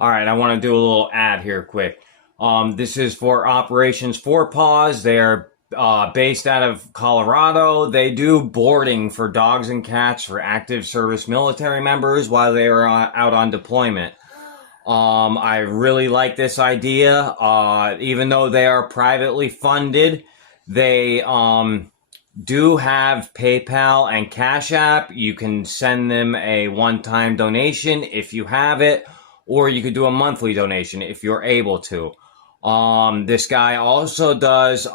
All right, I want to do a little ad here quick. This is for Operations Four Paws. They are based out of Colorado. They do boarding for dogs and cats for active service military members while they are out on deployment. I really like this idea. Even though they are privately funded, they do have PayPal and Cash App. You can send them a one-time donation if you have it, or you could do a monthly donation if you're able to. This guy also does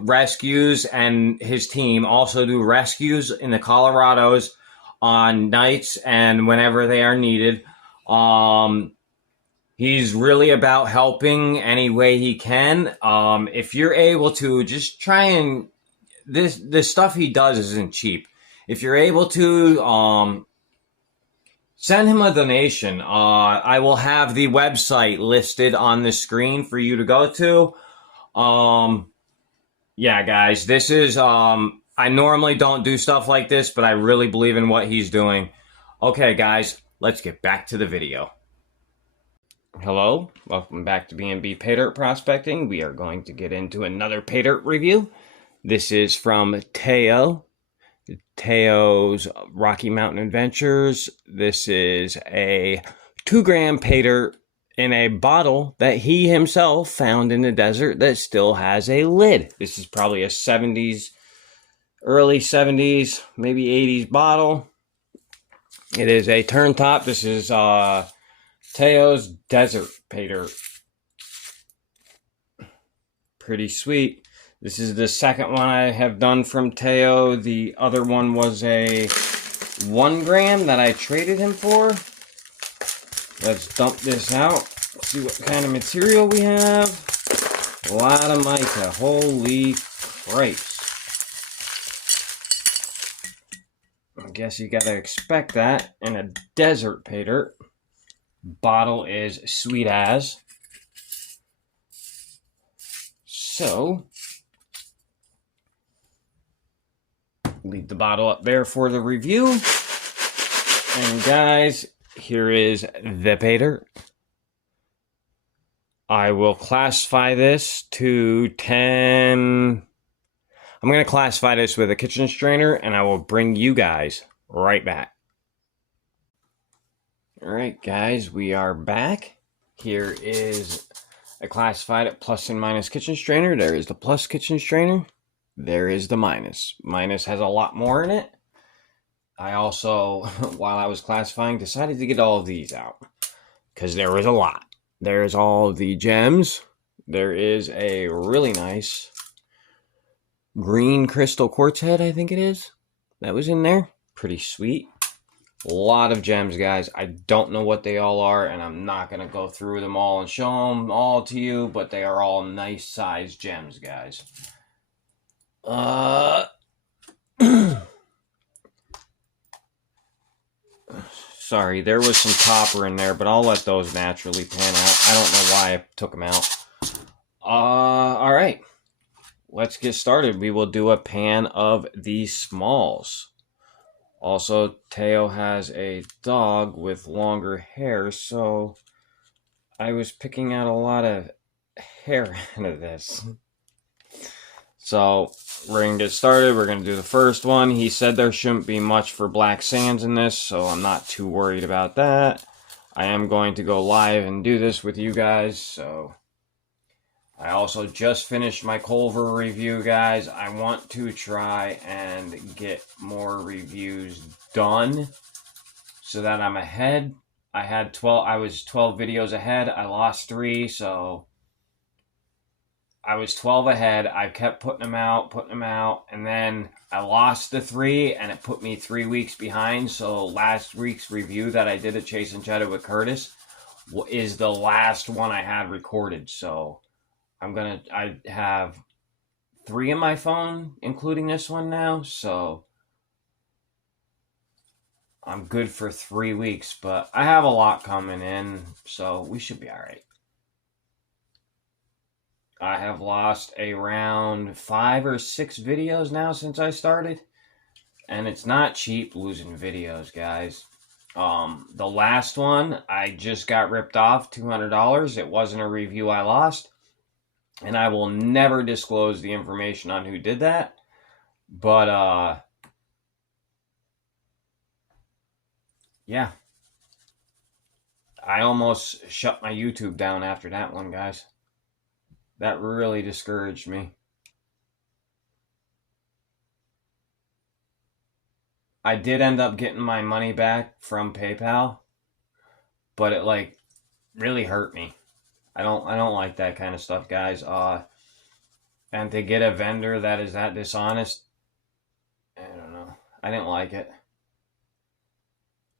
rescues, and his team also do rescues in the Colorados on nights and whenever they are needed. He's really about helping any way he can. If you're able to, just try and the stuff he does isn't cheap. If you're able to, send him a donation. I will have the website listed on the screen for you to go to. Yeah, guys, this is, I normally don't do stuff like this, but I really believe in what he's doing. Okay, guys, let's get back to the video. Hello, welcome back to B&B Paydirt Prospecting. We are going to get into another Paydirt review. This is from Teo's Rocky Mountain Adventures. This is a 2-gram Paydirt in a bottle that he himself found in the desert that still has a lid. This is probably a 70s, early 70s, maybe 80s bottle. It is a turn top. This is Teo's Desert Paydirt. Pretty sweet. This is the second one I have done from Teo. The other one was a 1 gram that I traded him for. Let's dump this out. Let's see what kind of material we have. A lot of mica. Holy Christ. I guess you gotta expect that in a desert Paydirt. Bottle is sweet as. So, leave the bottle up there for the review. And guys, here is the Paydirt. I will classify this to 10. I'm going to classify this with a kitchen strainer, and I will bring you guys right back. Alright guys, we are back. Here is I classified it plus and minus kitchen strainer. There is the plus kitchen strainer. There is the minus. Minus has a lot more in it. I also, while I was classifying, decided to get all of these out because there was a lot. There's all the gems. There is a really nice green crystal quartz head, I think it is. That was in there. Pretty sweet. A lot of gems, guys. I don't know what they all are, and I'm not going to go through them all and show them all to you, but they are all nice sized gems, guys. Sorry, there was some copper in there, but I'll let those naturally pan out. I don't know why I took them out. Alright. Let's get started. We will do a pan of the smalls. Also, Teo has a dog with longer hair, so I was picking out a lot of hair out of this. So, we're going to get started. We're going to do the first one. He said there shouldn't be much for black sands in this, so I'm not too worried about that. I am going to go live and do this with you guys, so I also just finished my Culver review, guys. I want to try and get more reviews done so that I'm ahead. I was 12 videos ahead. I lost 3, so I was 12 ahead. I kept putting them out, and then I lost the 3, and it put me 3 weeks behind. So last week's review that I did at Chase and Cheddar with Curtis is the last one I had recorded, so I have 3 in my phone, including this one now, so I'm good for 3 weeks, but I have a lot coming in, so we should be alright. I have lost around 5 or 6 videos now since I started, and it's not cheap losing videos, guys. The last one, I just got ripped off $200. It wasn't a review I lost. And I will never disclose the information on who did that. But, yeah. I almost shut my YouTube down after that one, guys. That really discouraged me. I did end up getting my money back from PayPal, but it like really hurt me. I don't like that kind of stuff, guys. And to get a vendor that is that dishonest, I don't know. I didn't like it.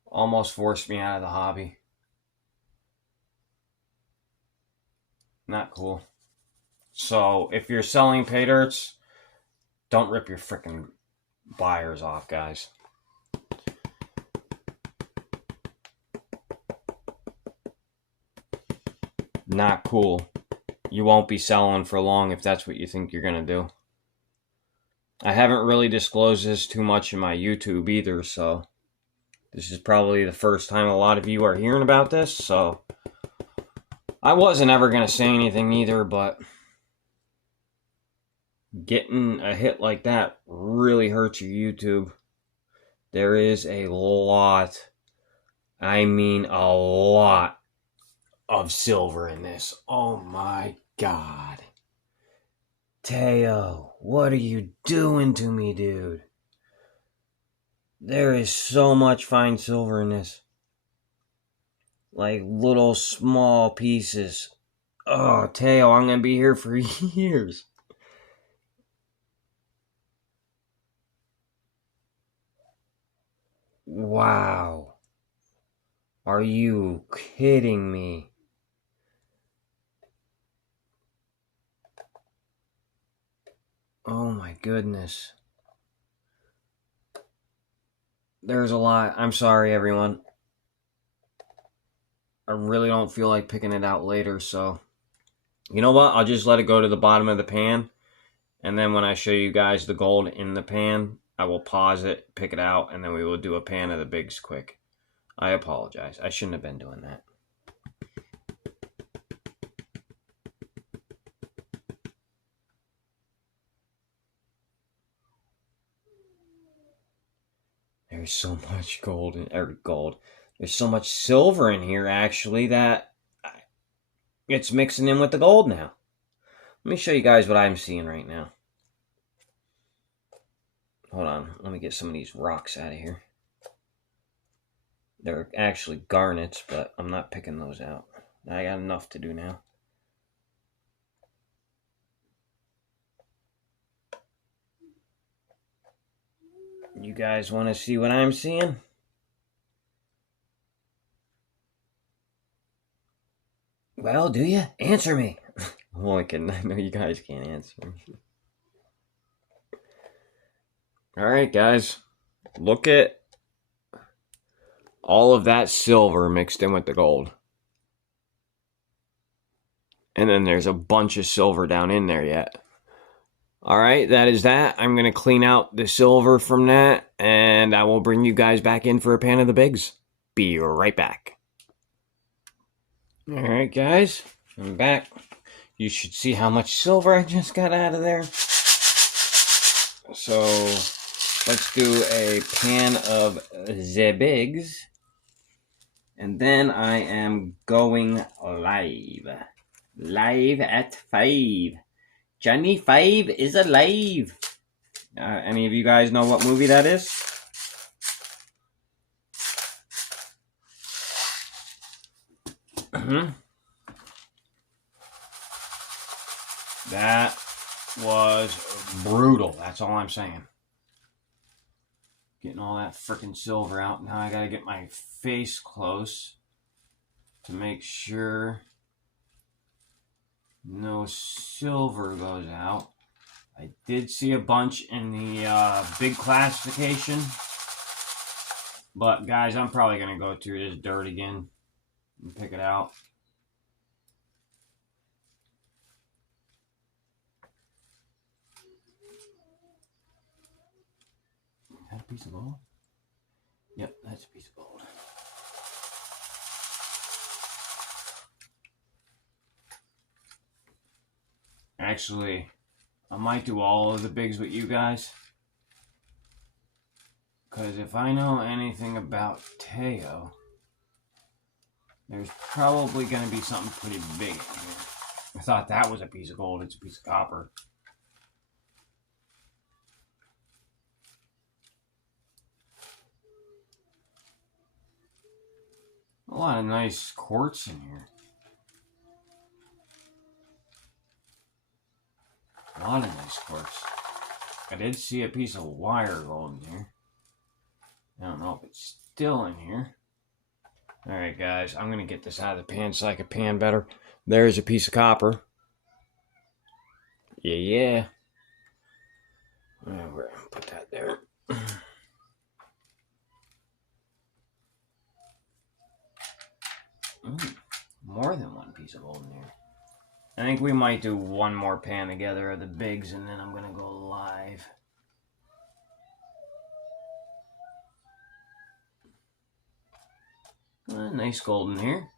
Almost forced me out of the hobby. Not cool. So if you're selling Paydirts, don't rip your freaking buyers off, guys. Not cool. You won't be selling for long if that's what you think you're going to do. I haven't really disclosed this too much in my YouTube either, so this is probably the first time a lot of you are hearing about this, so I wasn't ever going to say anything either, but getting a hit like that really hurts your YouTube. There is a lot, I mean a lot, of silver in this. Oh my God. Teo, what are you doing to me, dude? There is so much fine silver in this. Like little small pieces. Oh, Teo, I'm going to be here for years. Wow. Are you kidding me? Oh my goodness. There's a lot. I'm sorry, everyone. I really don't feel like picking it out later, so you know what? I'll just let it go to the bottom of the pan, and then when I show you guys the gold in the pan, I will pause it, pick it out, and then we will do a pan of the bigs quick. I apologize. I shouldn't have been doing that. There's so much gold in gold. There's so much silver in here actually that it's mixing in with the gold now. Let me show you guys what I'm seeing right now. Hold on, let me get some of these rocks out of here. They're actually garnets, but I'm not picking those out. I got enough to do now. You guys want to see what I'm seeing? Well, do you? Answer me. Oh, I know you guys can't answer me. Alright, guys. Look at all of that silver mixed in with the gold. And then there's a bunch of silver down in there yet. Alright, that is that. I'm going to clean out the silver from that, and I will bring you guys back in for a pan of the bigs. Be right back. Alright, guys. I'm back. You should see how much silver I just got out of there. So, let's do a pan of the bigs. And then I am going live. Live at 5. Johnny 5 is alive. Any of you guys know what movie that is? That was brutal. That's all I'm saying. Getting all that freaking silver out. Now I gotta get my face close to make sure no silver goes out. I did see a bunch in the big classification. But guys, I'm probably going to go through this dirt again and pick it out. Is that a piece of gold? Yep, that's a piece of gold. Actually, I might do all of the bigs with you guys. Because if I know anything about Teo, there's probably going to be something pretty big in here. I thought that was a piece of gold. It's a piece of copper. A lot of nice quartz in here. A lot of nice quartz. I did see a piece of wire gold in here. I don't know if it's still in here. Alright guys, I'm going to get this out of the pan so I can pan better. There's a piece of copper. Yeah. We're going to put that there. More than one piece of gold in here. I think we might do one more pan together of the bigs and then I'm going to go live. Nice gold in here.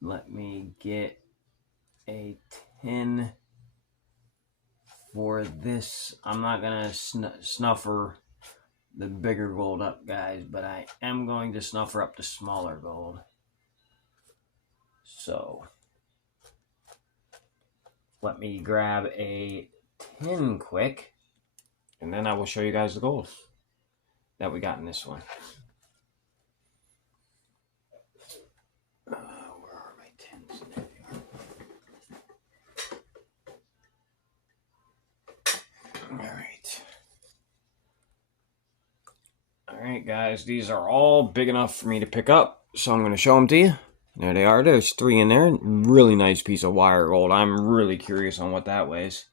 Let me get a tin for this. I'm not going to snuffer the bigger gold up, guys, but I am going to snuffer up the smaller gold. So, let me grab a tin quick, and then I will show you guys the gold that we got in this one. Where are my tins? There they are. Alright guys, these are all big enough for me to pick up, so I'm going to show them to you. There they are. There's 3 in there. Really nice piece of wire gold. I'm really curious on what that weighs.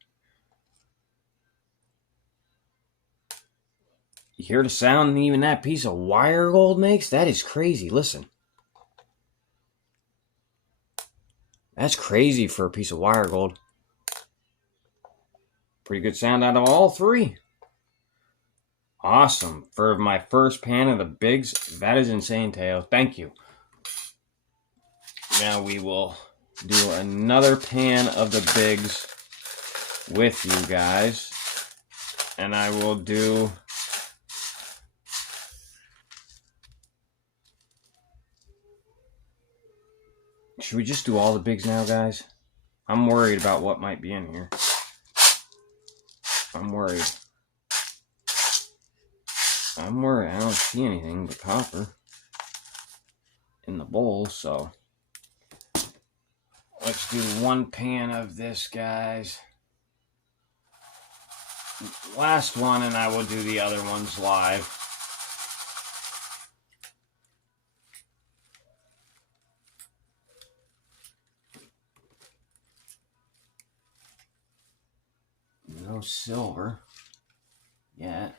You hear the sound even that piece of wire gold makes? That is crazy. Listen. That's crazy for a piece of wire gold. Pretty good sound out of all 3. Awesome. For my first pan of the bigs, that is insane, Teo. Thank you. Now we will do another pan of the bigs with you guys. And I will do... Should we just do all the bigs now, guys? I'm worried about what might be in here. I'm worried. I don't see anything but copper in the bowl, so let's do one pan of this, guys. Last one, and I will do the other ones live. No silver yet.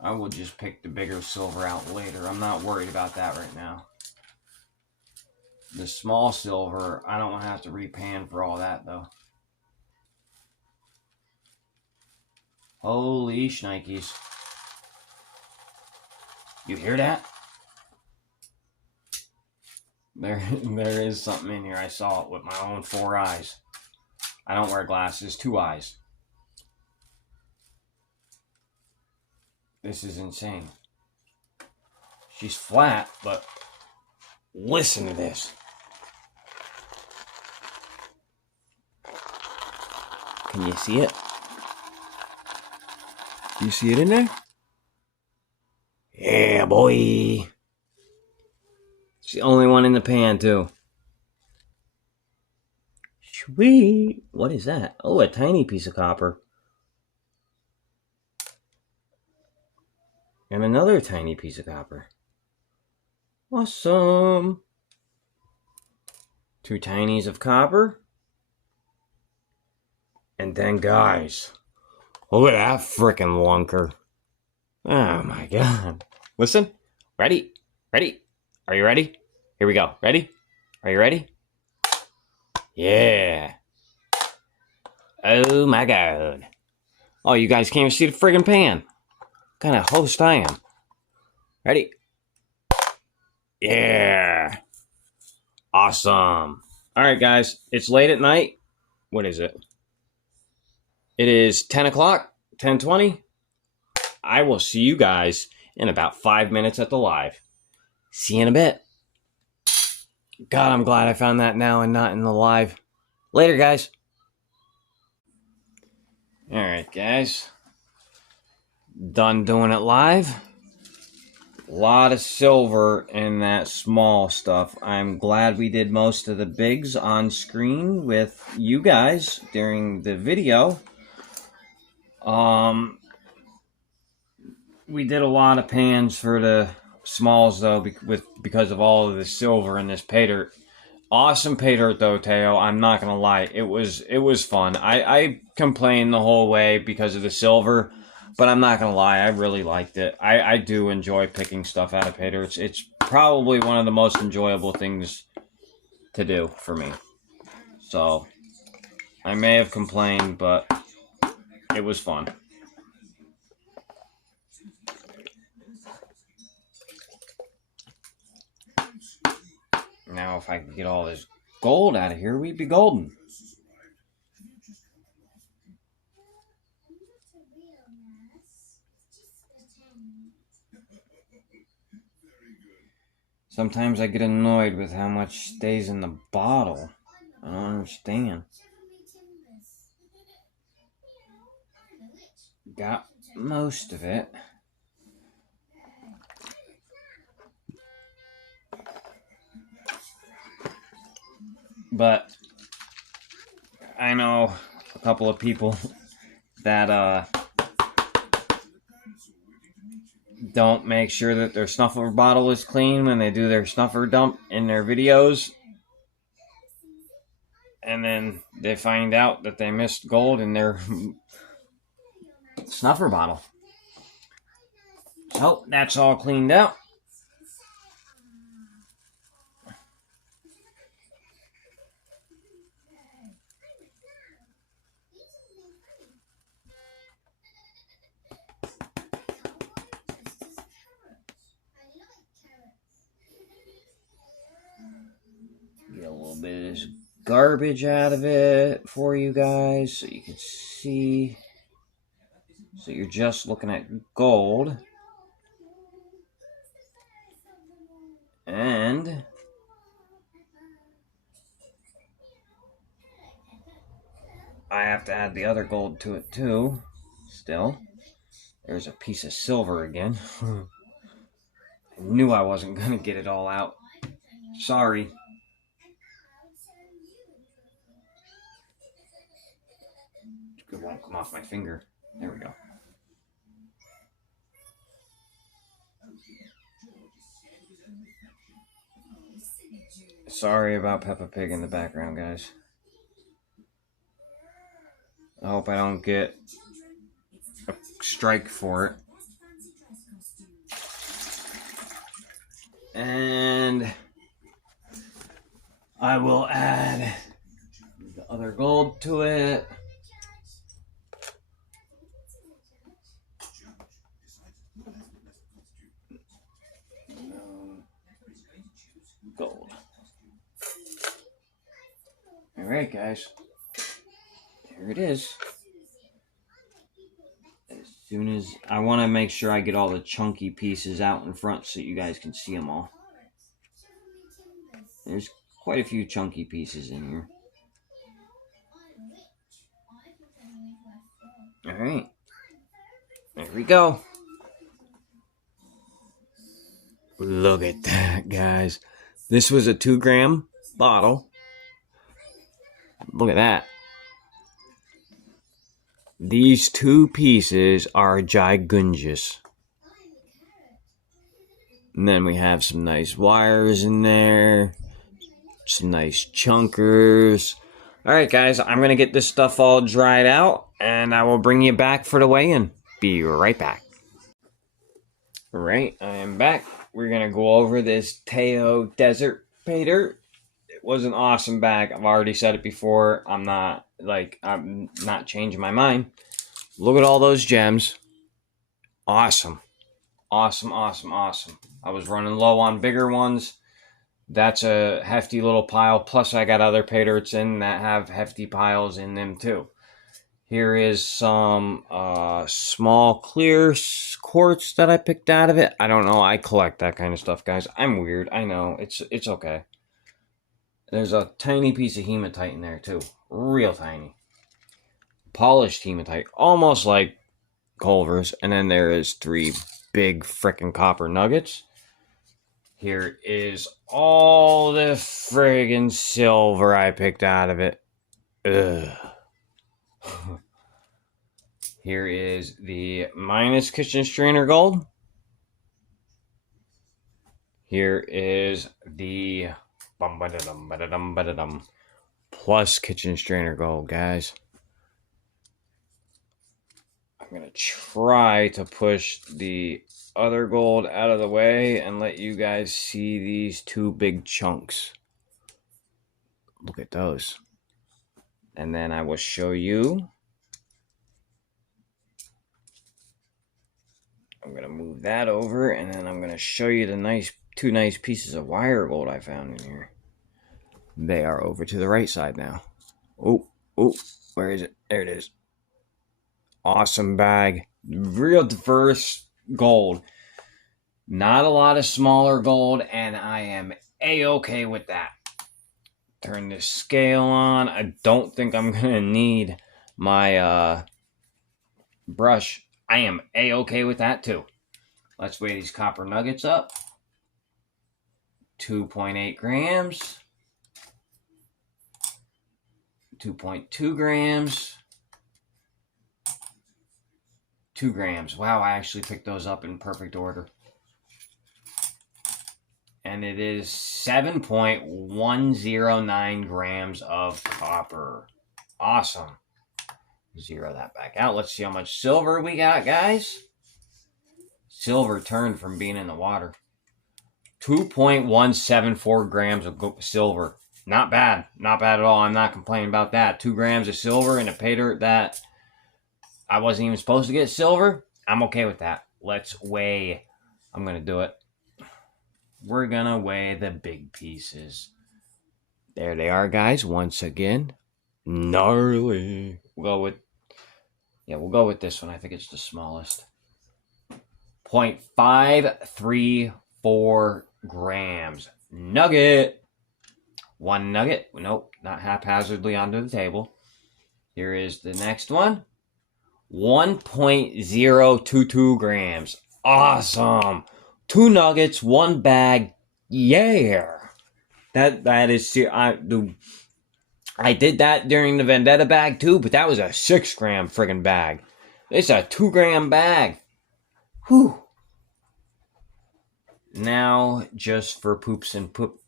I will just pick the bigger silver out later. I'm not worried about that right now. The small silver, I don't want to have to repan for all that, though. Holy shnikes. You hear that? There is something in here. I saw it with my own 4 eyes. I don't wear glasses, 2 eyes. This is insane. She's flat, but listen to this. Can you see it? You see it in there? Yeah, boy. It's the only one in the pan, too. Sweet. What is that? Oh, a tiny piece of copper. And another tiny piece of copper. Awesome. 2 tinies of copper. And then, guys, look at that frickin' lunker. Oh, my God. Listen. Ready? Ready? Are you ready? Here we go. Ready? Are you ready? Yeah. Oh my god. Oh, you guys can't even see the friggin' pan. What kind of host I am. Ready? Yeah. Awesome. Alright, guys. It's late at night. What is it? It is 10 o'clock, 10:20. I will see you guys in about 5 minutes at the live. See you in a bit. God, I'm glad I found that now and not in the live. Later, guys. Alright, guys. Done doing it live. A lot of silver in that small stuff. I'm glad we did most of the bigs on screen with you guys during the video. We did a lot of pans for the smalls though, because of all of the silver in this Paydirt. Awesome Paydirt though, Teo. I'm not gonna lie, it was fun. I complained the whole way because of the silver, but I'm not gonna lie, I really liked it. I do enjoy picking stuff out of Paydirt. It's probably one of the most enjoyable things to do for me. So I may have complained, but it was fun. Now if I could get all this gold out of here, we'd be golden. Sometimes I get annoyed with how much stays in the bottle. I don't understand. Got most of it. But I know a couple of people that don't make sure that their snuffer bottle is clean when they do their snuffer dump in their videos. And then they find out that they missed gold in their snuffer bottle. So that's all cleaned out. Get a little bit of this garbage out of it for you guys so you can see. So you're just looking at gold. And I have to add the other gold to it too. Still. There's a piece of silver again. I knew I wasn't going to get it all out. Sorry. It won't come off my finger. There we go. Sorry about Peppa Pig in the background, guys. I hope I don't get a strike for it. And I will add the other gold to it. Gold. Alright, guys. Here it is. As soon as I want to make sure I get all the chunky pieces out in front so you guys can see them all. There's quite a few chunky pieces in here. Alright. There we go. Look at that, guys. This was a 2-gram bottle. Look at that. These two pieces are gigungus. And then we have some nice wires in there. Some nice chunkers. Alright, guys. I'm going to get this stuff all dried out. And I will bring you back for the weigh-in. Be right back. Alright, I am back. We're going to go over this Teo Desert Paydirt. It was an awesome bag. I've already said it before. I'm not changing my mind. Look at all those gems. Awesome. Awesome, awesome, awesome. I was running low on bigger ones. That's a hefty little pile. Plus, I got other Paydirts in that have hefty piles in them too. Here is some small clear quartz that I picked out of it. I don't know. I collect that kind of stuff, guys. I'm weird. I know. It's okay. There's a tiny piece of hematite in there too. Real tiny. Polished hematite. Almost like Culver's. And then there is 3 big frickin' copper nuggets. Here is all the friggin' silver I picked out of it. Ugh. Here is the minus kitchen strainer gold. Here is the plus kitchen strainer gold, guys. I'm going to try to push the other gold out of the way and let you guys see these 2 big chunks. Look at those. And then I will show you. I'm going to move that over, and then I'm going to show you the 2 nice pieces of wire gold I found in here. They are over to the right side now. Oh, where is it? There it is. Awesome bag. Real diverse gold. Not a lot of smaller gold, and I am A-okay with that. Turn this scale on. I don't think I'm going to need my brush. I am A-okay with that too. Let's weigh these copper nuggets up. 2.8 grams. 2.2 grams. 2 grams. Wow, I actually picked those up in perfect order. And it is 7.109 grams of copper. Awesome. Zero that back out. Let's see how much silver we got, guys. Silver turned from being in the water. 2.174 grams of silver. Not bad. Not bad at all. I'm not complaining about that. 2 grams of silver in a Paydirt that I wasn't even supposed to get silver. I'm okay with that. Let's weigh. I'm going to do it. We're going to weigh the big pieces. There they are, guys. Once again. Gnarly. We'll go with this one. I think it's the smallest. 0.534 grams. Nugget. 1 nugget. Nope, not haphazardly onto the table. Here is the next one. 1.022 grams. Awesome. 2 nuggets, 1 bag. Yeah. That is... I did that during the Vendetta bag too, but that was a 6 gram friggin' bag. It's a 2 gram bag. Whew. Now, just for poops and piddles,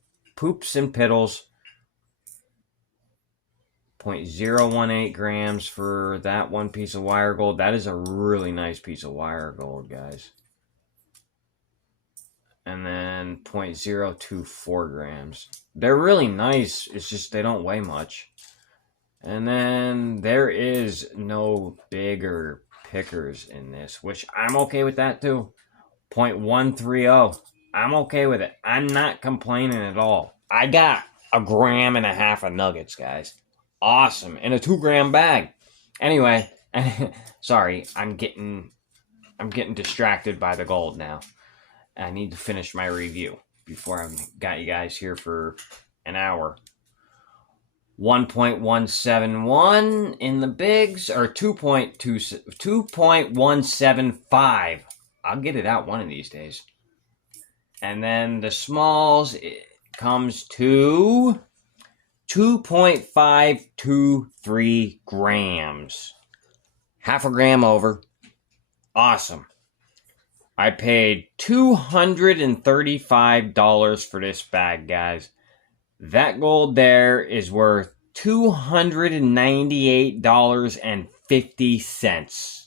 0.018 grams for that 1 piece of wire gold. That is a really nice piece of wire gold, guys. And then 0.024 grams. They're really nice. It's just they don't weigh much. And then there is no bigger pickers in this, which I'm okay with that too. 0.130. I'm okay with it. I'm not complaining at all. I got 1.5 grams of nuggets, guys. Awesome. In a 2 gram bag. Anyway, sorry, I'm getting distracted by the gold now. I need to finish my review before I've got you guys here for an hour. 1.171 in the bigs, or 2.175. I'll get it out one of these days. And then the smalls, it comes to 2.523 grams. 0.5 gram over. Awesome. I paid $235 for this bag, guys. That gold there is worth $298.50.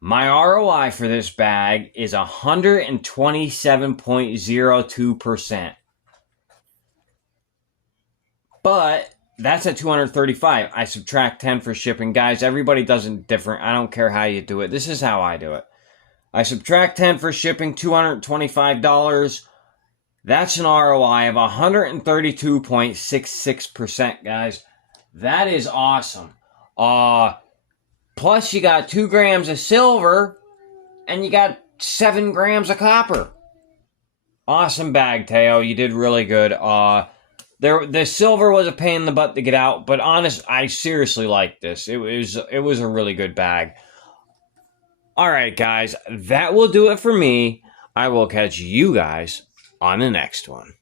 My ROI for this bag is 127.02%. But that's at 235. I subtract 10 for shipping. Guys, everybody does it different. I don't care how you do it. This is how I do it. I subtract 10 for shipping, $225. That's an ROI of 132.66%, guys. That is awesome. Plus, you got 2 grams of silver, and you got 7 grams of copper. Awesome bag, Teo. You did really good. The silver was a pain in the butt to get out, but I seriously liked this. It was a really good bag. All right, guys, that will do it for me. I will catch you guys on the next one.